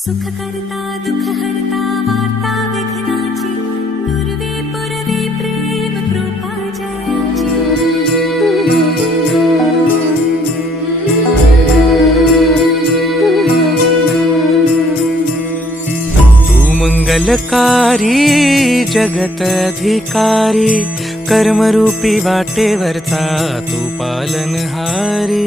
सुख करता दुःख हरता वार्ता विघ्नाची पूर्वी प्रेम कृपा तू मंगलकारी जगत अधिकारी कर्मरूपी वाटेवरचा तू पालनहारी.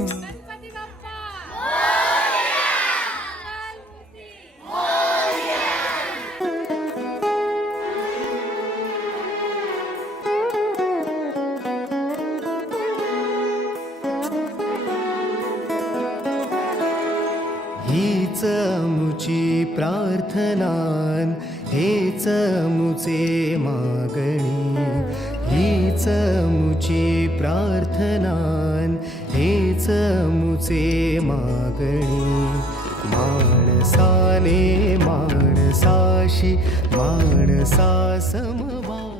हीच मुची प्रार्थनान हेच मुचे मागणी. हीच मुची प्रार्थनान हेच मुचे मागणी. माणसाने माणसाशी माणसा समवा